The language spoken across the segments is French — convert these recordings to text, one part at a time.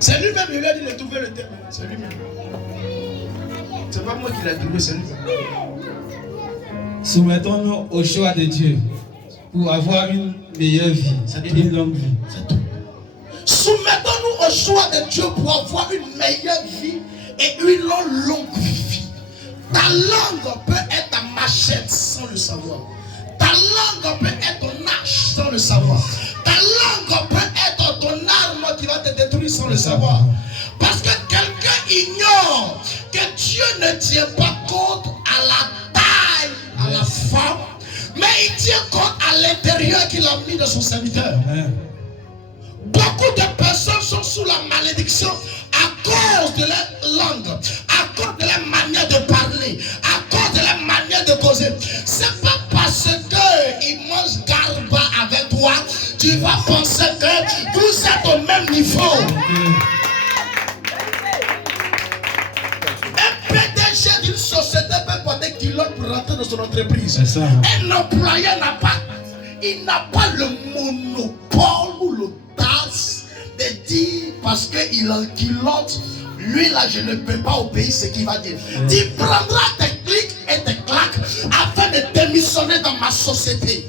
C'est lui-même, il lui a dit de trouver le thème. C'est lui-même. C'est pas moi qui l'ai trouvé, c'est lui-même. Soumettons-nous au choix de Dieu pour avoir une meilleure vie, une longue vie. C'est tout. Soumettons-nous au choix de Dieu pour avoir une meilleure vie et une longue vie. Ta langue peut être ta machette sans le savoir. Ta langue peut être ton arche sans le savoir. Ta langue peut être ton arme qui va te détruire sans le savoir. Parce que quelqu'un ignore que Dieu ne tient pas compte à la taille, à la forme, mais il tient compte à l'intérieur qu'il a mis de son serviteur. Beaucoup de personnes sont sous la malédiction à cause de leur langue, à cause de leur manière de parler, à cause de leur manière de causer. C'est pas parce qu'ils mangent garba avec toi, tu vas penser que vous êtes au même niveau. Un PDG d'une société peut porter kilote pour rentrer dans son entreprise. Un employé n'a pas le monopole ou l'audace de dire parce qu'il en kilote, lui là je ne peux pas obéir ce qu'il va dire. Tu prendras tes clics et tes claques afin de démissionner dans ma société.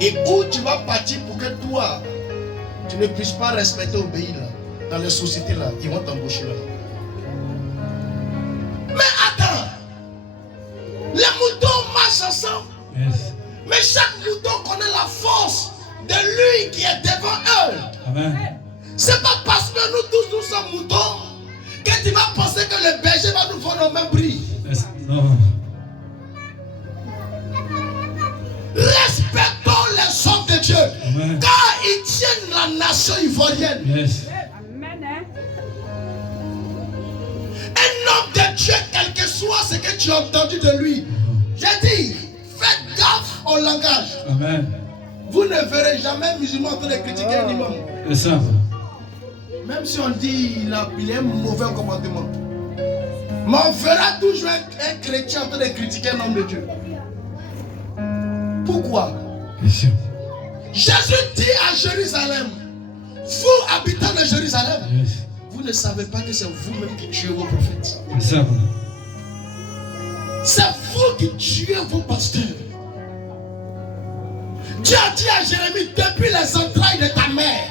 Et où tu vas partir pour que toi tu ne puisses pas respecter, obéir là, dans les sociétés là, ils vont t'embaucher là. Mais attends, les moutons marchent ensemble. Mais chaque mouton connaît la force de lui qui est devant eux. Amen. C'est pas parce que nous tous nous sommes moutons que tu vas penser que le berger va nous faire le même prix. Non. Respectons les hommes de Dieu. Amen. Car ils tiennent la nation ivoirienne. Amen. Un homme de Dieu, quel que soit ce que tu as entendu de lui, j'ai dit, faites gaffe au langage. Amen. Vous ne verrez jamais un musulman en train de critiquer un imam. C'est ça. Même si on dit il a un mauvais comportement. Mais on verra toujours un chrétien en train de critiquer un homme de Dieu. Pourquoi? Jésus dit à Jérusalem, vous habitants de Jérusalem, vous ne savez pas que c'est vous-même qui tuez vos prophètes. C'est ça. C'est vous qui tuez vos pasteurs. Dieu a dit à Jérémie, depuis les entrailles de ta mère,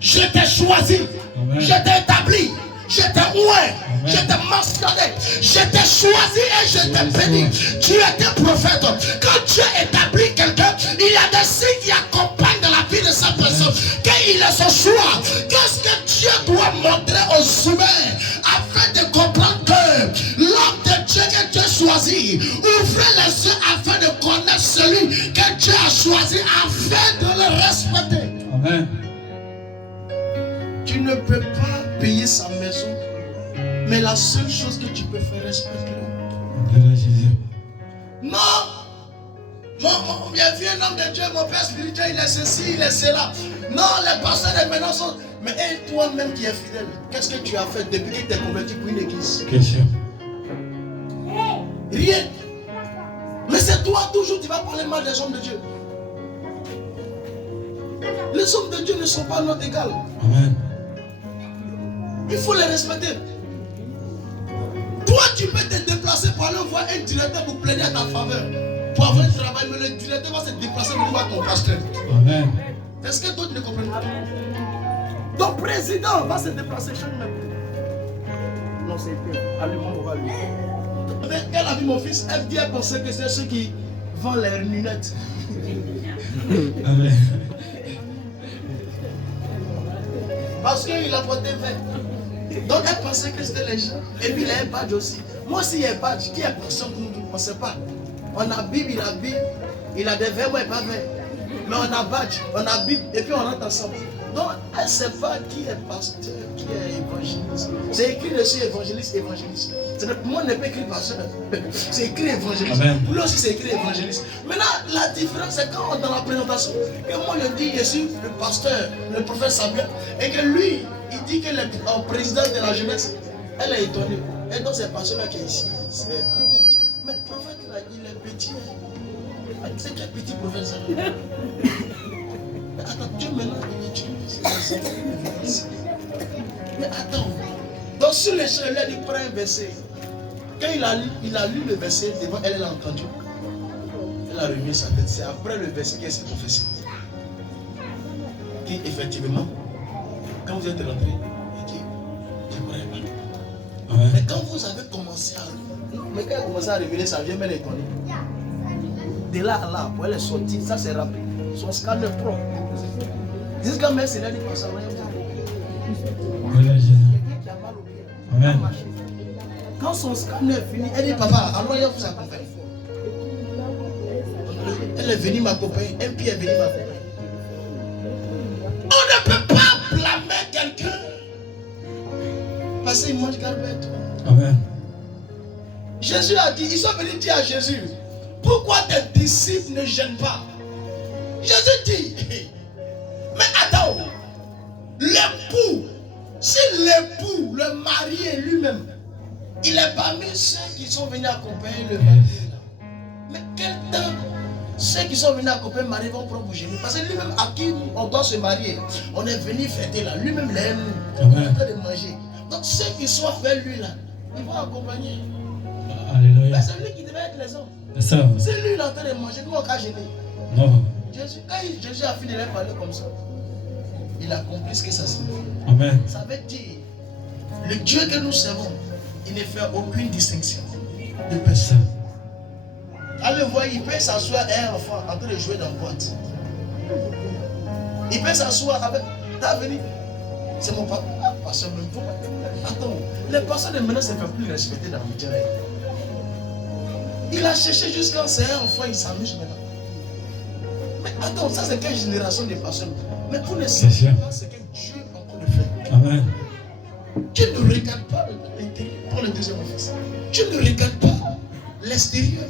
je t'ai choisi, amen, je t'ai établi, je t'ai oué, je t'ai mentionné, je t'ai choisi et je t'ai béni. Tu étais prophète. Quand Dieu établit quelqu'un, il y a des signes qui accompagnent dans la vie de cette personne. Qu'il est son choix. Qu'est-ce que Dieu doit montrer aux humains afin de comprendre que l'homme de Dieu que Dieu choisit, ouvrez les yeux afin de connaître celui que Dieu a choisi afin de le respecter. Amen. Tu ne peux pas payer sa maison, mais la seule chose que tu peux faire, respecte-le. Non, bien vu un homme de Dieu, mon père spirituel, il est ceci, il est cela. Non, les pasteurs de maintenant sont. Mais toi-même qui es fidèle, qu'est-ce que tu as fait depuis que tu t'es converti pour une église? Rien. Mais c'est toi toujours, tu vas parler mal des hommes de Dieu. Les hommes de Dieu ne sont pas notre égal. Amen. Il faut les respecter. Toi, tu peux te déplacer pour aller voir un directeur pour plaider à ta faveur, pour avoir un travail, mais le directeur va se déplacer pour voir ton pasteur. Amen. Est-ce que toi tu ne comprends pas? Ton président va se déplacer chez lui-même. Non, c'est bien. Allemand, on va lui. Elle a vu mon fils, elle dit, elle pensait que c'est ceux qui vendent les lunettes. Amen. Parce qu'il a porté vert. Donc elle pensait que c'était les gens. Et puis il a un badge aussi. Moi aussi il y a un badge. Qui est personne pour nous? On ne sait pas. On a Bible, il a Bible. Il a des verres, moi il n'a pas verre. Mais on a badge, on a Bible. Et puis on rentre ensemble. Donc elle ne sait pas qui est pasteur, qui est évangéliste. C'est écrit dessus évangéliste, évangéliste. Moi on ne peut écrire pasteur. C'est écrit évangéliste. Pour lui aussi c'est écrit évangéliste. Maintenant la différence c'est quand dans la présentation, que moi je dis je suis le pasteur, le prophète Samuel, et que lui il dit que le président de la jeunesse, elle est étonnée. Et donc c'est pasteur là qui est ici. Mais le prophète là il est petit. C'est quel petit prophète ça? Attends, Dieu maintenant il utilise. Mais attends. Donc sur l'échelle, elle a dit prends un verset. Quand il a lu le verset devant elle, elle a entendu. Elle a remis sa tête. C'est après le verset qu'elle s'est confessée. Qui effectivement, quand vous êtes rentré, elle dit, je ne croyais pas. Mais quand vous avez commencé à révéler, ça vient, mais elle est étonnée. De là à là, pour elle est sortie, ça c'est rapide. Son scanner propre. Jusqu'à même si elle dit pas ça, Amen. quand son scanner est fini, elle dit papa, alors il vous accompagne. Elle est venue m'accompagner, un pied est venu m'accompagner. On ne peut pas blâmer quelqu'un parce qu'il mange garbette. Amen. Jésus a dit, ils sont venus dire à Jésus, pourquoi tes disciples ne gênent pas? Jésus dit, mais attends, l'époux, si l'époux, le marié lui-même, il est parmi ceux qui sont venus accompagner le marié. Mais quel temps ceux qui sont venus accompagner le marié vont prendre pour génie? Parce que lui-même à qui on doit se marier, on est venu fêter là, lui-même l'aime, il est en train de manger. Donc ceux qui sont avec lui là, ils vont accompagner. Alléluia. C'est lui qui devait être les hommes. C'est ça. C'est lui qui est en train de manger, nous on va gêner. Non. Jésus, quand Jésus a fini de leur parler comme ça, il a compris ce que ça signifie. Amen. Ça veut dire, le Dieu que nous servons, il ne fait aucune distinction de personne. Allez voir, il peut s'asseoir un enfant en train de jouer dans la boîte. Il peut s'asseoir avec, t'as venu, c'est mon papa, pasteur même pas. Attends, les pasteurs de maintenant ne se font plus respecter dans le terrain. Il a cherché jusqu'à c'est un enfant, il s'amuse maintenant. Mais attends, ça c'est quelle génération de pasteurs? Mais vous ne savez pas ce que Dieu est en train de faire. Amen. Tu ne regardes pas l'intérieur pour le deuxième office. Tu ne regardes pas l'extérieur.